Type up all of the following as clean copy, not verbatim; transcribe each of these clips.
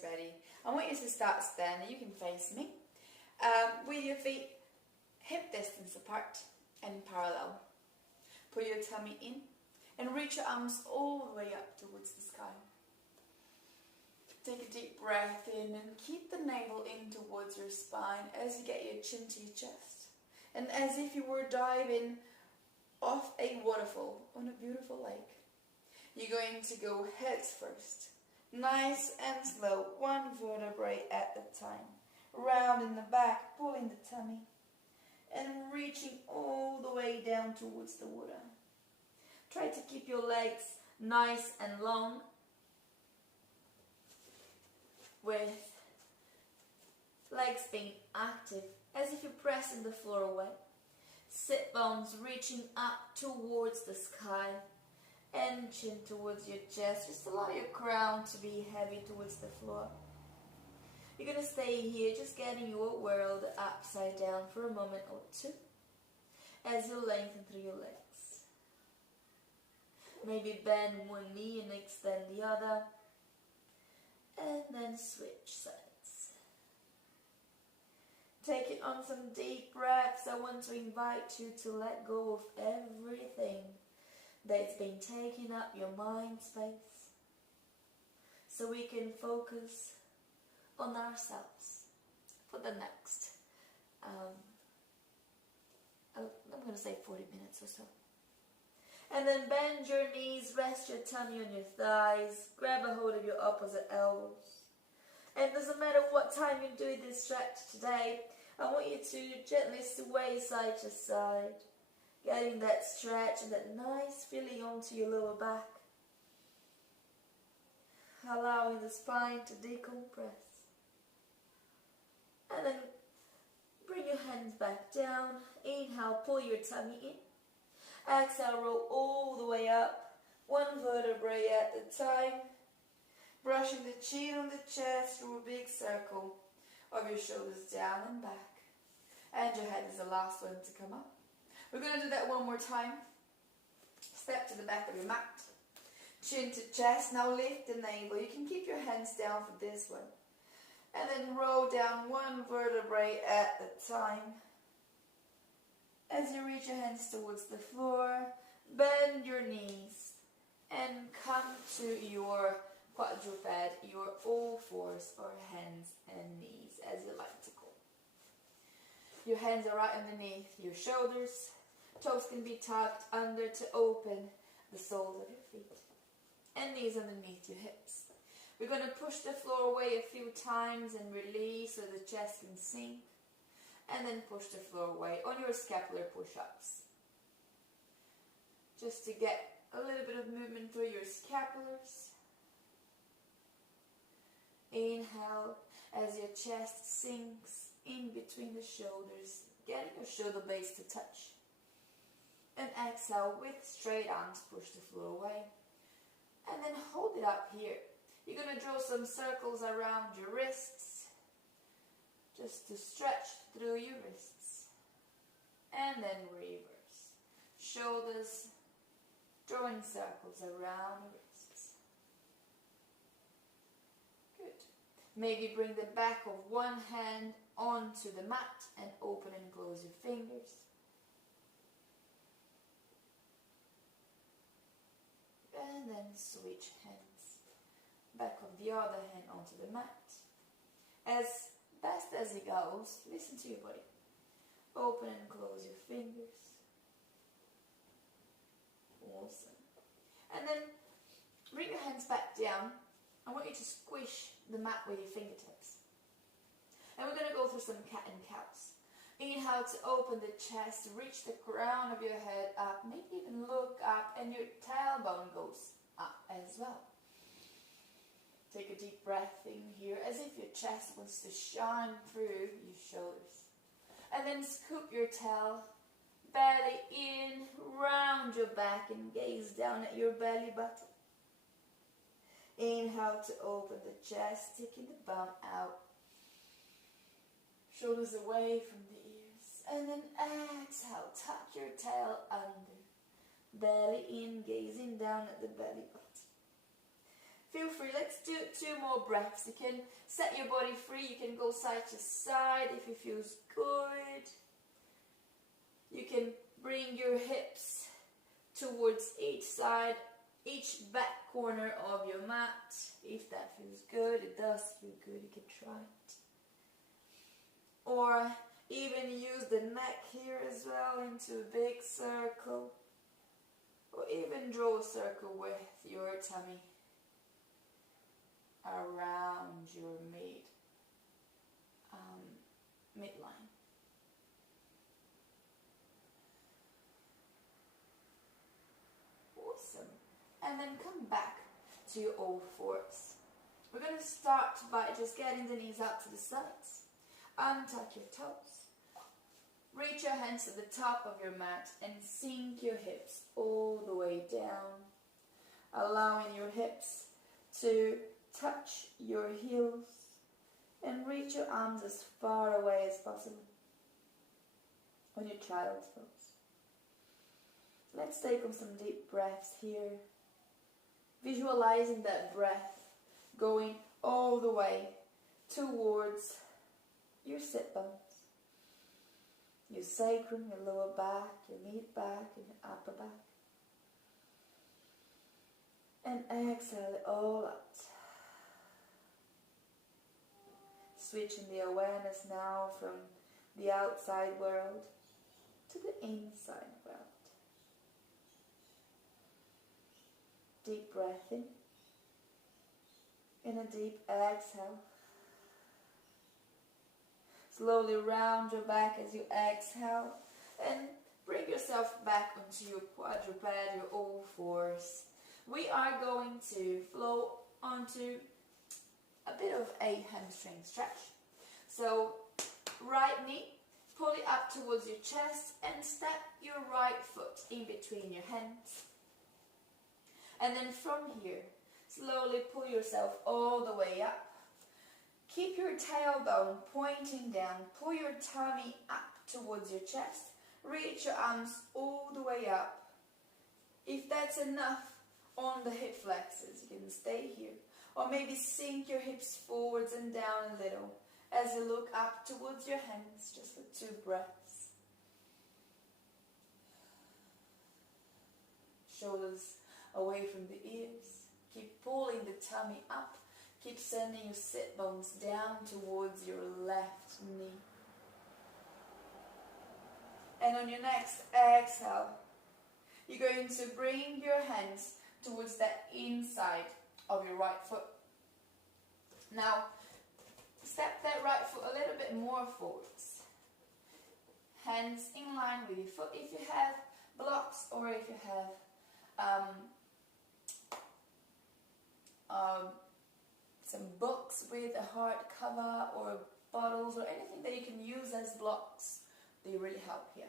Ready. I want you to start standing. You can face me with your feet hip distance apart and parallel. Pull your tummy in and reach your arms all the way up towards the sky. Take a deep breath in and keep the navel in towards your spine as you get your chin to your chest. And as if you were diving off a waterfall on a beautiful lake, you're going to go heads first. Nice and slow, one vertebrae at a time. Round in the back, pulling the tummy and reaching all the way down towards the water. Try to keep your legs nice and long with legs being active as if you're pressing the floor away. Sit bones reaching up towards the sky and chin towards your chest. Just allow your crown to be heavy towards the floor. You're going to stay here, just getting your world upside down for a moment or two as you lengthen through your legs. Maybe bend one knee and extend the other, and then switch sides. Take it on some deep breaths. I want to invite you to let go of everything that's been taking up your mind space, so we can focus on ourselves for the next, I'm going to say 40 minutes or so. And then bend your knees, rest your tummy on your thighs, grab a hold of your opposite elbows. And it doesn't matter what time you're doing this stretch today, I want you to gently sway side to side, getting that stretch and that nice feeling onto your lower back, allowing the spine to decompress. And then bring your hands back down. Inhale, pull your tummy in. Exhale, roll all the way up, one vertebrae at a time, brushing the chin on the chest through a big circle of your shoulders down and back. And your head is the last one to come up. We're going to do that one more time. Step to the back of your mat, chin to chest. Now lift the navel. You can keep your hands down for this one. And then roll down one vertebrae at a time. As you reach your hands towards the floor, bend your knees and come to your quadruped, your all fours or hands and knees, as you like to call. Your hands are right underneath your shoulders. Toes can be tucked under to open the soles of your feet. And knees underneath your hips. We're going to push the floor away a few times and release so the chest can sink. And then push the floor away on your scapular push-ups. Just to get a little bit of movement through your scapulars. Inhale as your chest sinks in between the shoulders, getting your shoulder blades to touch. And exhale with straight arms, push the floor away. And then hold it up here. You're going to draw some circles around your wrists, just to stretch through your wrists. And then reverse. Shoulders drawing circles around the wrists. Good. Maybe bring the back of one hand onto the mat and open and close your fingers. And then switch hands. Back of the other hand onto the mat. As best as it goes, listen to your body. Open and close your fingers. Awesome. And then bring your hands back down. I want you to squish the mat with your fingertips. And we're going to go through some cat and cows. Inhale to open the chest, reach the crown of your head up, maybe even look up, and your tailbone goes up as well. Take a deep breath in here, as if your chest wants to shine through your shoulders. And then scoop your tail, belly in, round your back, and gaze down at your belly button. Inhale to open the chest, taking the bum out. Shoulders away from the ears. And then exhale, tuck your tail under. Belly in, gazing down at the belly button. Feel free, let's do 2 more breaths. You can set your body free, you can go side to side if it feels good. You can bring your hips towards each side, each back corner of your mat. If that feels good, it does feel good, you can try it. Or even use the neck here as well into a big circle. Or even draw a circle with your tummy around your midline. Awesome. And then come back to your all fours. We're going to start by just getting the knees out to the sides. Untuck your toes. Reach your hands to the top of your mat and sink your hips all the way down, allowing your hips to touch your heels and reach your arms as far away as possible on your child's pose. Let's take on some deep breaths here, visualizing that breath going all the way towards your sit bones, your sacrum, your lower back, your mid back, and your upper back. And exhale it all out. Switching the awareness now from the outside world to the inside world. Deep breath in and a deep exhale. Slowly round your back as you exhale and bring yourself back onto your quadruped, your all fours. We are going to flow onto a bit of a hamstring stretch. So right knee, pull it up towards your chest and step your right foot in between your hands. And then from here, slowly pull yourself all the way up. Keep your tailbone pointing down. Pull your tummy up towards your chest. Reach your arms all the way up. If that's enough on the hip flexors, you can stay here. Or maybe sink your hips forwards and down a little as you look up towards your hands, just for 2 breaths. Shoulders away from the ears. Keep pulling the tummy up. Keep sending your sit bones down towards your left knee. And on your next exhale, you're going to bring your hands towards the inside of your right foot. Now, step that right foot a little bit more forwards. Hands in line with your foot if you have blocks or if you have some books with a hard cover or bottles or anything that you can use as blocks. They really help here.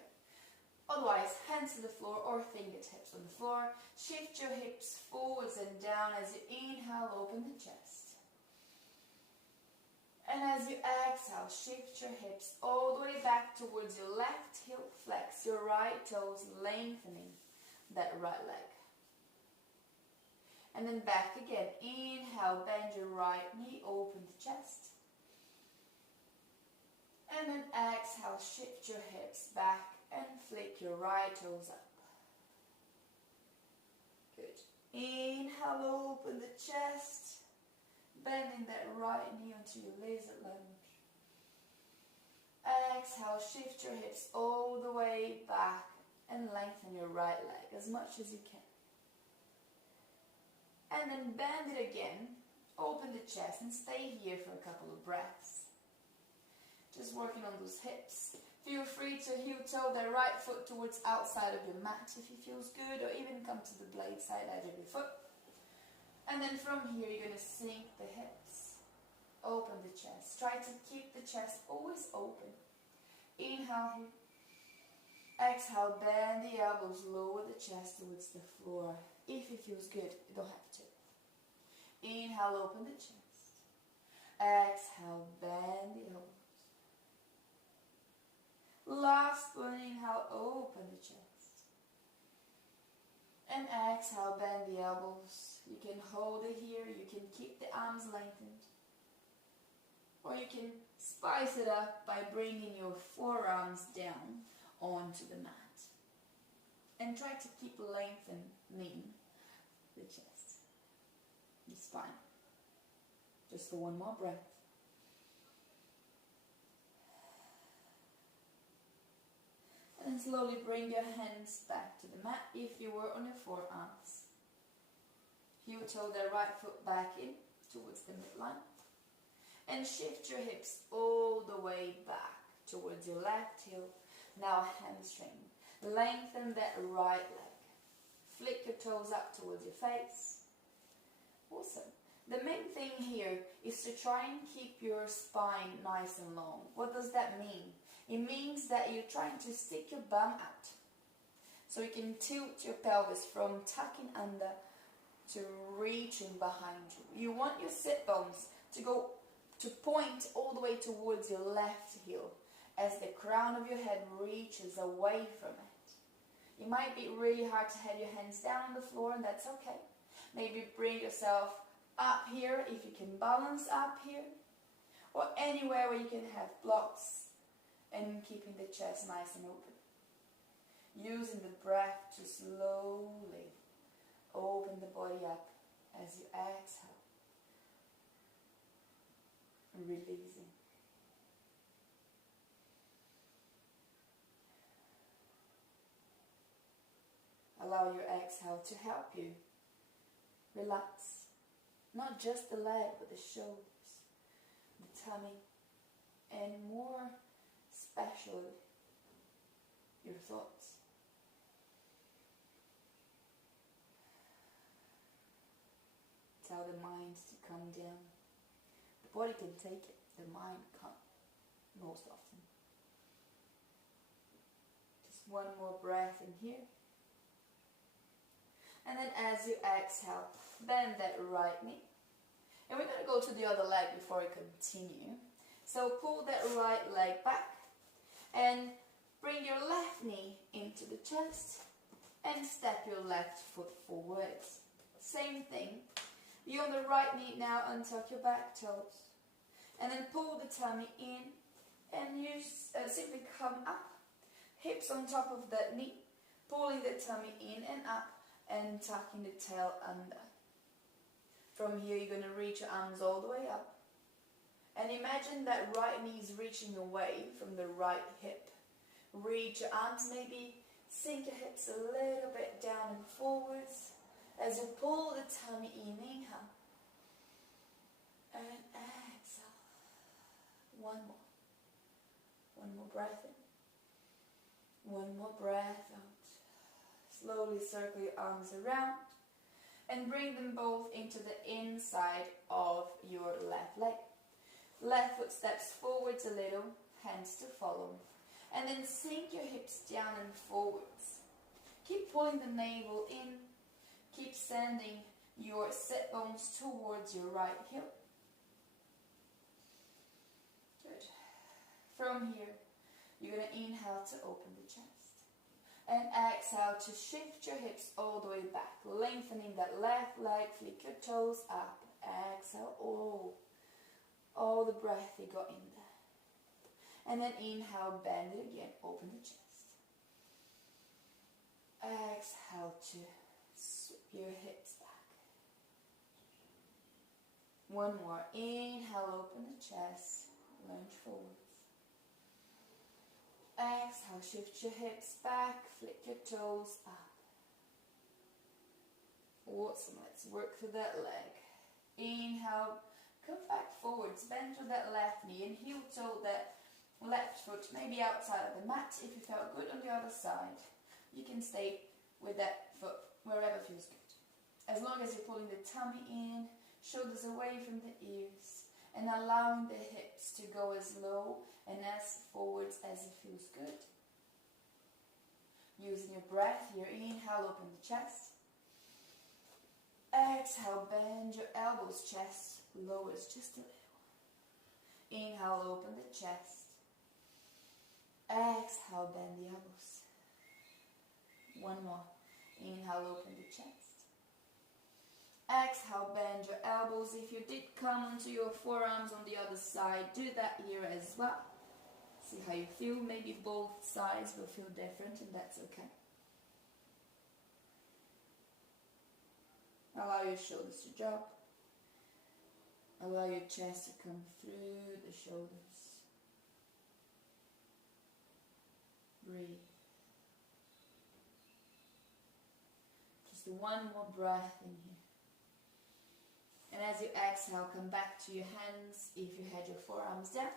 Otherwise, hands to the floor or fingertips on the floor. Shift your hips forwards and down as you inhale, open the chest. And as you exhale, shift your hips all the way back towards your left heel. Flex your right toes, lengthening that right leg. And then back again. Inhale, bend your right knee, open the chest. And then exhale, shift your hips back and flick your right toes up. Good. Inhale, open the chest. Bending that right knee onto your lizard lunge. Exhale, shift your hips all the way back and lengthen your right leg as much as you can. And then bend it again, open the chest and stay here for a couple of breaths. Just working on those hips. Feel free to heel toe the right foot towards outside of your mat if it feels good, or even come to the blade side edge of your foot. And then from here you're going to sink the hips. Open the chest. Try to keep the chest always open. Inhale here. Exhale, bend the elbows, lower the chest towards the floor. If it feels good, you don't have to. Inhale, open the chest. Exhale, bend the elbows. Last one, inhale, open the chest. And exhale, bend the elbows. You can hold it here, you can keep the arms lengthened. Or you can spice it up by bringing your forearms down onto the mat. And try to keep lengthening the chest, the spine. Just for one more breath. And slowly bring your hands back to the mat if you were on your forearms. Heel toe the right foot back in towards the midline. And shift your hips all the way back towards your left heel. Now hamstring. Lengthen that right leg. Flick your toes up towards your face. Awesome. The main thing here is to try and keep your spine nice and long. What does that mean? It means that you're trying to stick your bum out. So you can tilt your pelvis from tucking under to reaching behind you. You want your sit bones to point all the way towards your left heel as the crown of your head reaches away from it. It might be really hard to have your hands down on the floor, and that's okay. Maybe bring yourself up here if you can balance up here, or anywhere where you can have blocks and keeping the chest nice and open. Using the breath to slowly open the body up as you exhale. Releasing. Allow your exhale to help you relax. Not just the leg, but the shoulders, the tummy, and more especially your thoughts. Tell the mind to come down. The body can take it, the mind can't most often. Just one more breath in here. And then as you exhale, bend that right knee. And we're going to go to the other leg before we continue. So pull that right leg back and bring your left knee into the chest and step your left foot forwards. Same thing. Be on the right knee now, untuck your back toes. And then pull the tummy in and you simply come up. Hips on top of that knee, pulling the tummy in and up and tucking the tail under. From here you're going to reach your arms all the way up. And imagine that right knee is reaching away from the right hip. Reach your arms, maybe sink your hips a little bit down and forwards. As you pull the tummy in, inhale. And exhale. One more. One more breath in. One more breath out. Slowly circle your arms around. And bring them both into the inside of your left leg. Left foot steps forwards a little, hands to follow. And then sink your hips down and forwards. Keep pulling the navel in. Keep sending your sit bones towards your right heel. Good. From here, you're going to inhale to open the chest. And exhale to shift your hips all the way back. Lengthening that left leg, flick your toes up. Exhale, all the breath you got in there. And then inhale, bend it again, open the chest. Exhale to sweep your hips back. One more, inhale, open the chest, lunge forwards. Exhale, shift your hips back, flick your toes up. Awesome, let's work through that leg. Inhale, come back forwards, bend to that left knee and heel toe that left foot, maybe outside of the mat. If you felt good on the other side, you can stay with that foot wherever feels good. As long as you're pulling the tummy in, shoulders away from the ears, and allowing the hips to go as low and as forwards as it feels good. Using your breath here, inhale, open the chest. Exhale, bend your elbows, chest lowers just a little. Inhale, open the chest. Exhale, bend the elbows. One more. Inhale, open the chest. Exhale, bend your elbows. If you did come onto your forearms on the other side, do that here as well. See how you feel. Maybe both sides will feel different, and that's okay. Allow your shoulders to drop. Allow your chest to come through the shoulders. Breathe. Just one more breath in here. And as you exhale, come back to your hands if you had your forearms down.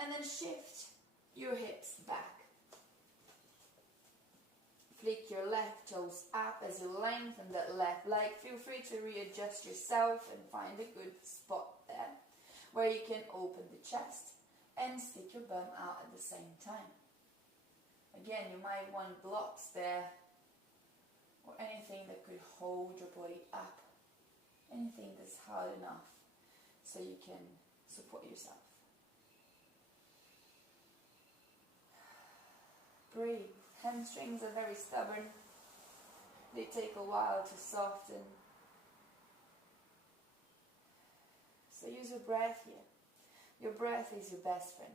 And then shift your hips back. Flick your left toes up as you lengthen that left leg. Feel free to readjust yourself and find a good spot there where you can open the chest and stick your bum out at the same time. Again, you might want blocks there or anything that could hold your body up. Anything that's hard enough so you can support yourself. Breathe. Hamstrings are very stubborn. They take a while to soften. So use your breath here. Your breath is your best friend.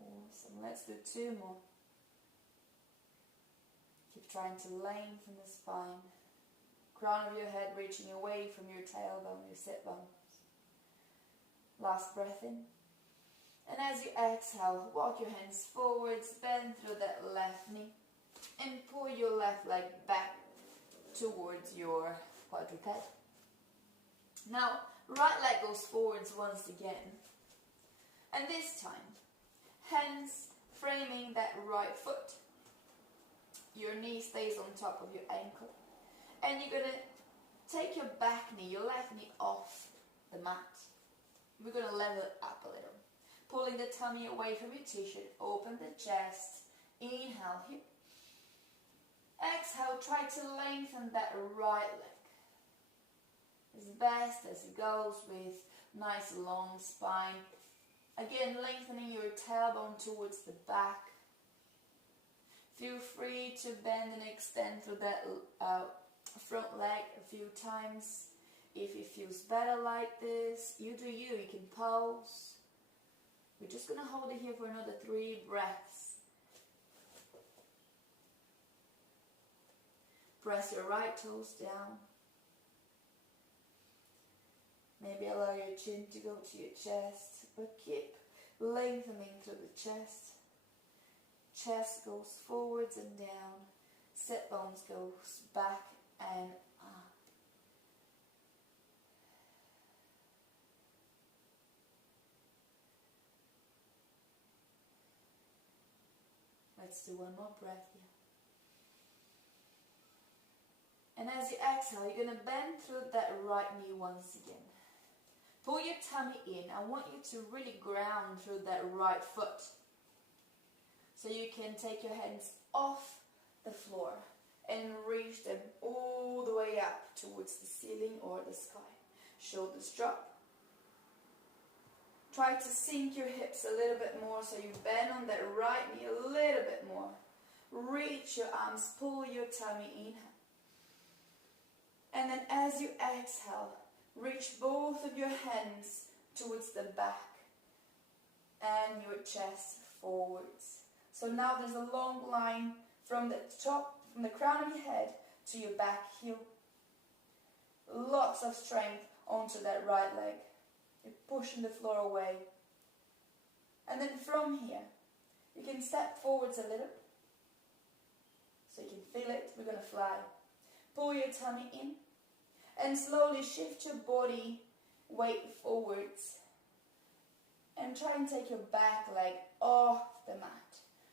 Awesome. Let's do 2 more. Keep trying to lengthen the spine. Crown of your head reaching away from your tailbone, your sit bones. Last breath in. And as you exhale, walk your hands forwards, bend through that left knee, and pull your left leg back towards your quadruped. Now, right leg goes forwards once again. And this time, hands framing that right foot. Your knee stays on top of your ankle. And you're going to take your back knee, your left knee off the mat. We're going to level it up a little. Pulling the tummy away from your t-shirt. Open the chest. Inhale here. Exhale, try to lengthen that right leg. As best as it goes with nice long spine. Again, lengthening your tailbone towards the back. Feel free to bend and extend through that front leg a few times. If it feels better like this, you do you. You can pause. We're just going to hold it here for another 3 breaths. Press your right toes down. Maybe allow your chin to go to your chest, but keep lengthening through the chest. Chest goes forwards and down. Sit bones goes back and up. Let's do 1 more breath here. And as you exhale, you're going to bend through that right knee once again. Pull your tummy in. I want you to really ground through that right foot. So you can take your hands off the floor and reach them all the way up towards the ceiling or the sky. Shoulders drop. Try to sink your hips a little bit more so you bend on that right knee a little bit more. Reach your arms, pull your tummy in. And then as you exhale, reach both of your hands towards the back and your chest forwards. So now there's a long line from the top, from the crown of your head to your back heel. Lots of strength onto that right leg. You're pushing the floor away. And then from here, you can step forwards a little. So you can feel it. We're going to fly. Pull your tummy in. And slowly shift your body weight forwards. And try and take your back leg off the mat.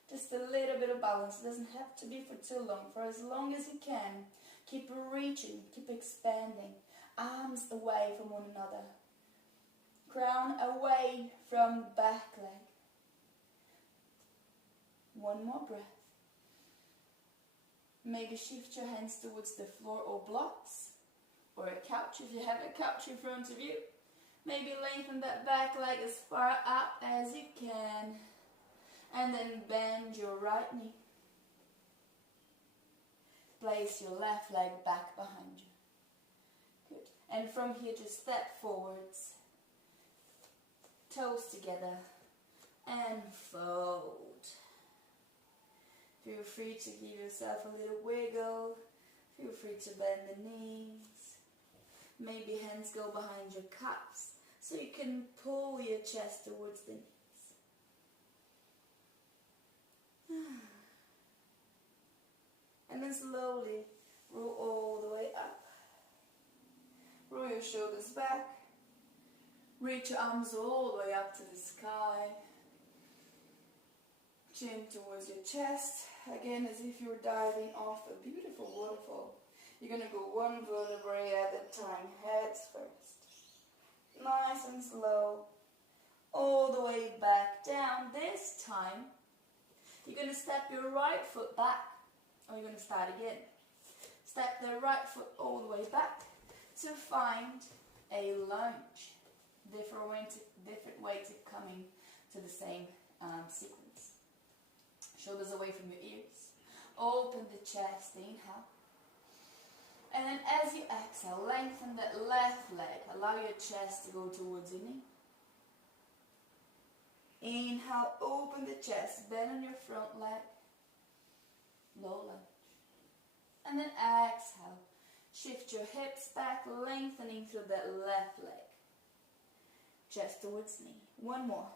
Just a little bit of balance. It doesn't have to be for too long. For as long as you can. Keep reaching. Keep expanding. Arms away from one another. Crown away from the back leg. 1 more breath. Maybe shift your hands towards the floor or blocks. Or a couch if you have a couch in front of you. Maybe lengthen that back leg as far up as you can. And then bend your right knee. Place your left leg back behind you. Good. And from here, just step forwards. Toes together. And fold. Feel free to give yourself a little wiggle. Feel free to bend the knees. Maybe hands go behind your cups so you can pull your chest towards the knees. And then slowly roll all the way up. Roll your shoulders back. Reach your arms all the way up to the sky. Chin towards your chest. Again, as if you were diving off a beautiful waterfall. You're going to go one vertebrae at a time, heads first. Nice and slow. All the way back down. This time, you're going to step your right foot back. Or you're going to start again. Step the right foot all the way back to find a lunge. Different way to coming to the same sequence. Shoulders away from your ears. Open the chest, inhale. And then as you exhale, lengthen that left leg. Allow your chest to go towards your knee. Inhale, open the chest, bend on your front leg. Low lunge. And then exhale. Shift your hips back, lengthening through that left leg. Chest towards knee. One more.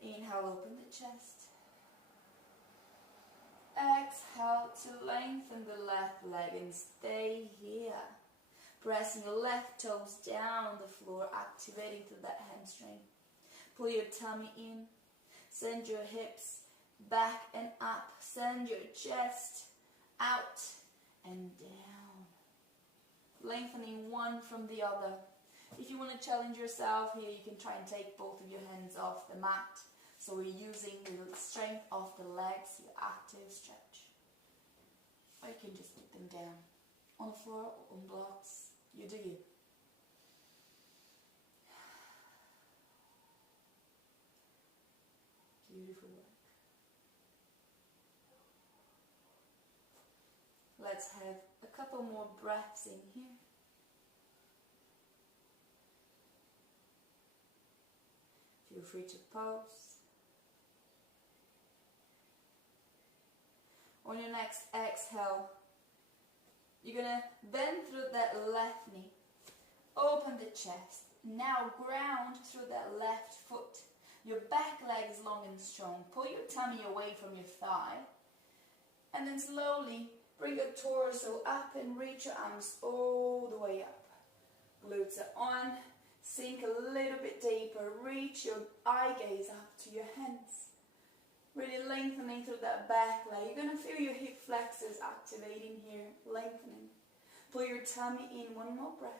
Inhale, open the chest. Exhale to lengthen the left leg and stay here. Pressing your left toes down on the floor, activating through that hamstring. Pull your tummy in. Send your hips back and up. Send your chest out and down. Lengthening one from the other. If you want to challenge yourself here, you can try and take both of your hands off the mat. So we're using the strength of the legs, your active stretch. Or you can just put them down on the floor or on blocks. You do you. Beautiful work. Let's have a couple more breaths in here. Feel free to pause. On your next exhale, you're going to bend through that left knee. Open the chest. Now ground through that left foot. Your back leg is long and strong. Pull your tummy away from your thigh. And then slowly bring your torso up and reach your arms all the way up. Glutes are on. Sink a little bit deeper. Reach your eye gaze up to your hands. Really lengthening through that back leg. You're going to feel your hip flexors activating here. Lengthening. Pull your tummy in. One more breath.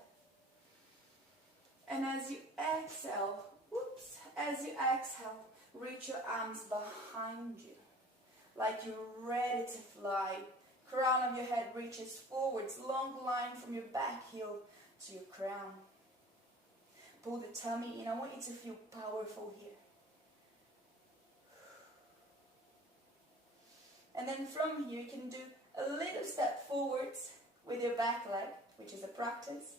And as you exhale, reach your arms behind you. Like you're ready to fly. Crown of your head reaches forwards. Long line from your back heel to your crown. Pull the tummy in. I want you to feel powerful here. And then from here, you can do a little step forwards with your back leg, which is a practice.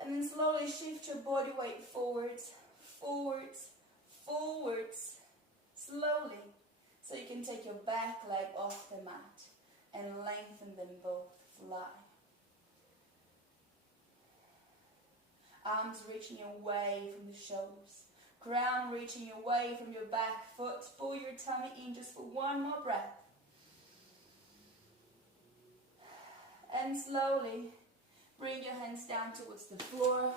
And then slowly shift your body weight forwards, forwards, forwards, slowly. So you can take your back leg off the mat and lengthen them both, fly. Arms reaching away from the shoulders. Crown reaching away from your back foot. Pull your tummy in just for one more breath. And slowly bring your hands down towards the floor.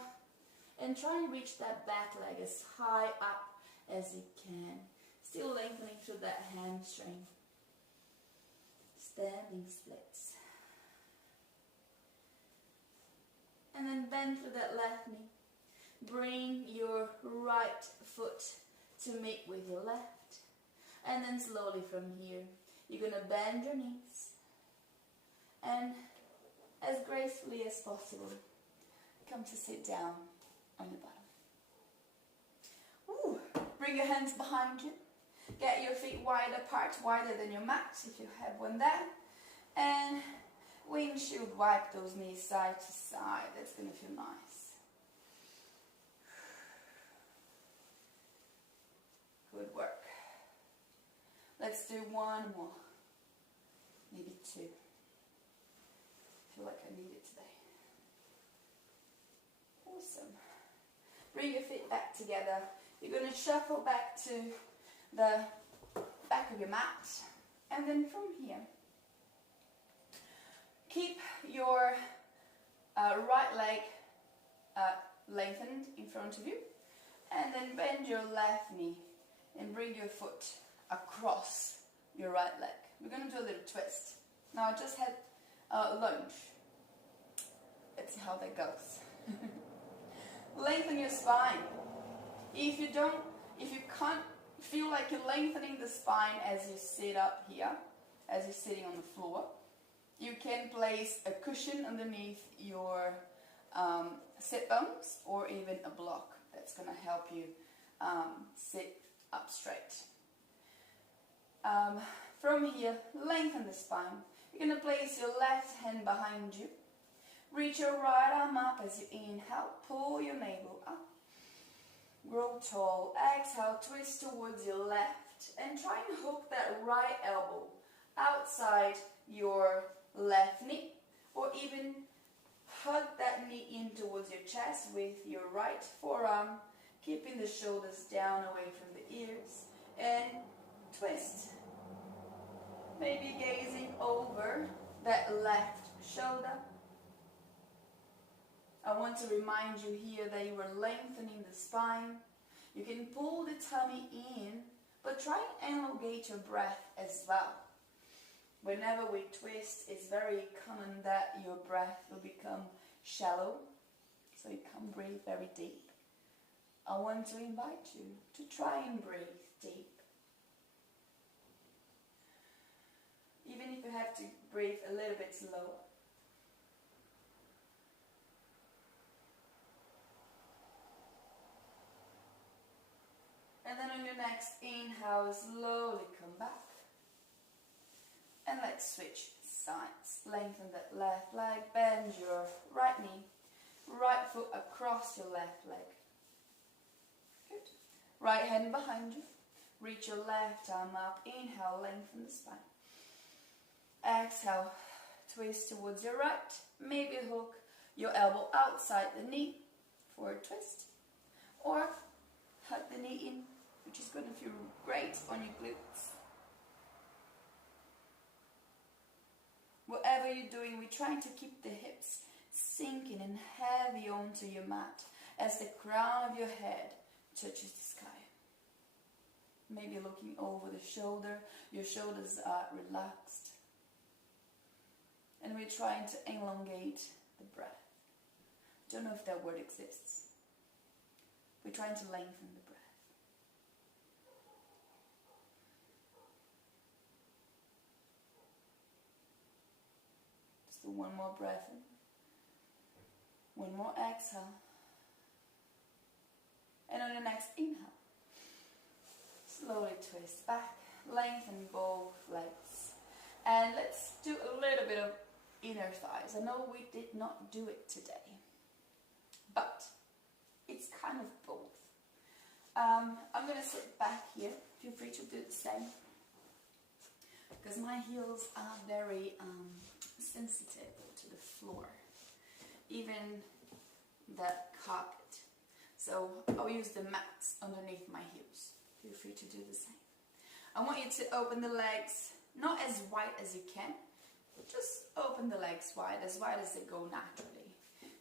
And try and reach that back leg as high up as you can. Still lengthening through that hamstring. Standing splits. And then bend through that left knee. Bring your right foot to meet with your left. And then slowly from here, you're going to bend your knees. And as gracefully as possible, come to sit down. on your bottom. Ooh. Bring your hands behind you. Get your feet wide apart, wider than your mat if you have one there. And windshield wipe those knees side to side. That's going to feel nice. Good work. Let's do one more. Maybe two. I feel like I need it today. Awesome. Bring your feet back together. You're going to shuffle back to the back of your mat. And then from here, keep your right leg lengthened in front of you. And then bend your left knee and bring your foot across your right leg. We're going to do a little twist. Now I just had a lunge. Let's see how that goes. Lengthen your spine. If you can't feel like you're lengthening the spine as you sit up here, as you're sitting on the floor, you can place a cushion underneath your sit bones or even a block. That's going to help you sit up straight. From here, lengthen the spine. You're going to place your left hand behind you. Reach your right arm up as you inhale. Pull your navel up. Grow tall. Exhale, twist towards your left. And try and hook that right elbow outside your left knee. Or even hug that knee in towards your chest with your right forearm. Keeping the shoulders down away from the ears. And twist. Maybe gazing over that left shoulder. I want to remind you here that you are lengthening the spine. You can pull the tummy in, but try and elongate your breath as well. Whenever we twist, it's very common that your breath will become shallow, so you can't breathe very deep. I want to invite you to try and breathe deep. Even if you have to breathe a little bit slower. And then on your next inhale, slowly come back. And let's switch sides. Lengthen that left leg, bend your right knee, right foot across your left leg. Good. Right hand behind you. Reach your left arm up. Inhale, lengthen the spine. Exhale, twist towards your right. Maybe hook your elbow outside the knee for a twist. Or hug the knee in, which is going to feel great on your glutes. Whatever you're doing, we're trying to keep the hips sinking and heavy onto your mat as the crown of your head touches the sky. Maybe looking over the shoulder, your shoulders are relaxed. And we're trying to elongate the breath. Don't know if that word exists. We're trying to lengthen the breath. Just do one more breath in. One more exhale. And on the next inhale, slowly twist back, lengthen both legs. And let's do a little bit of inner thighs. I know we did not do it today, but it's kind of both. I'm going to sit back here. Feel free to do the same, because my heels are very sensitive to the floor, even the carpet. So I'll use the mats underneath my heels. Feel free to do the same. I want you to open the legs, not as wide as you can. Just open the legs wide as they go naturally.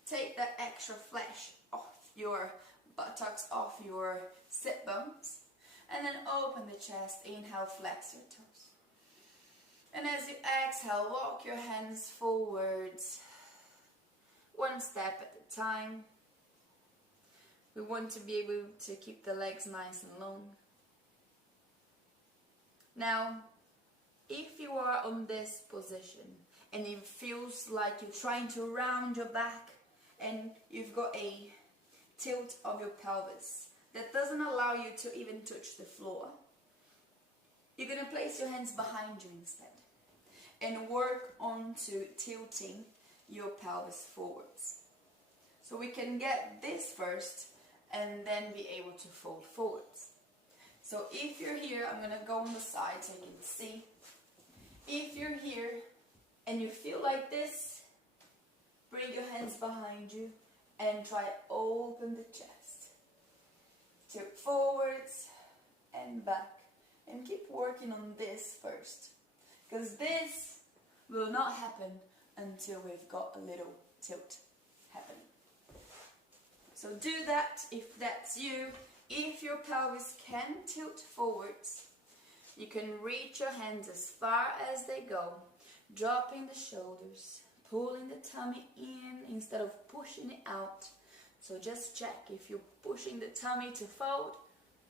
Take that extra flesh off your buttocks, off your sit bones. And then open the chest. Inhale, flex your toes. And as you exhale, walk your hands forwards. One step at a time. We want to be able to keep the legs nice and long. Now, if you are on this position and it feels like you're trying to round your back and you've got a tilt of your pelvis that doesn't allow you to even touch the floor, you're going to place your hands behind you instead and work on to tilting your pelvis forwards. So we can get this first and then be able to fold forwards. So if you're here, I'm going to go on the side so you can see. If you're here and you feel like this, bring your hands behind you and try open the chest. Tilt forwards and back. And keep working on this first, because this will not happen until we've got a little tilt happening. So do that if that's you. If your pelvis can tilt forwards, you can reach your hands as far as they go, dropping the shoulders, pulling the tummy in instead of pushing it out. So just check if you're pushing the tummy to fold.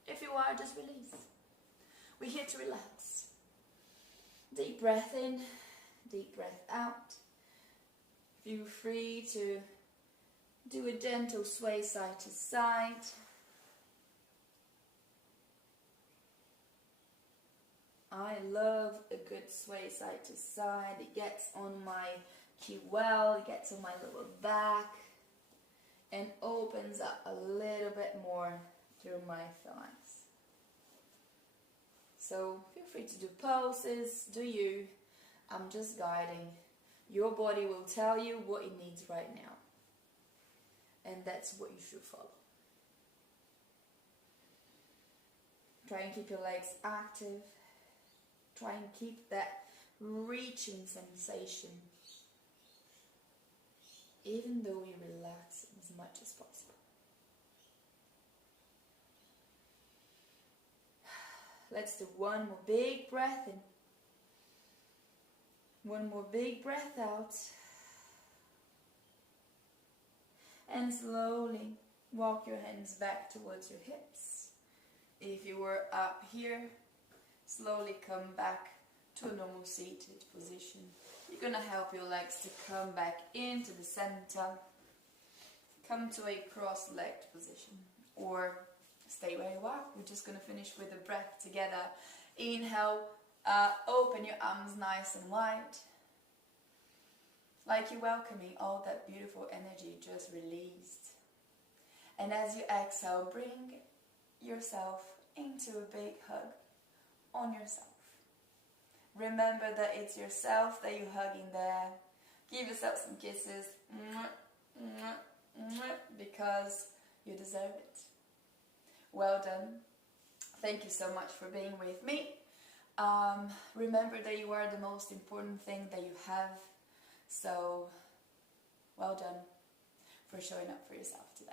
If you are, just release. We're here to relax. Deep breath in, deep breath out. Feel free to do a gentle sway side to side. I love a good sway side to side. It gets on my queue well, it gets on my lower back and opens up a little bit more through my thighs. So feel free to do pulses, do you. I'm just guiding. Your body will tell you what it needs right now. And that's what you should follow. Try and keep your legs active. Try and keep that reaching sensation, even though you relax as much as possible. Let's do one more big breath in. One more big breath out. And slowly walk your hands back towards your hips. If you were up here, slowly come back to a normal seated position. You're going to help your legs to come back into the center. Come to a cross-legged position. Or stay where you are. We're just going to finish with a breath together. Inhale, open your arms nice and wide. Like you're welcoming all that beautiful energy just released. And as you exhale, bring yourself into a big hug on yourself. Remember that it's yourself that you're hugging there. Give yourself some kisses. Because you deserve it. Well done. Thank you so much for being with me. Remember that you are the most important thing that you have. So, well done for showing up for yourself today.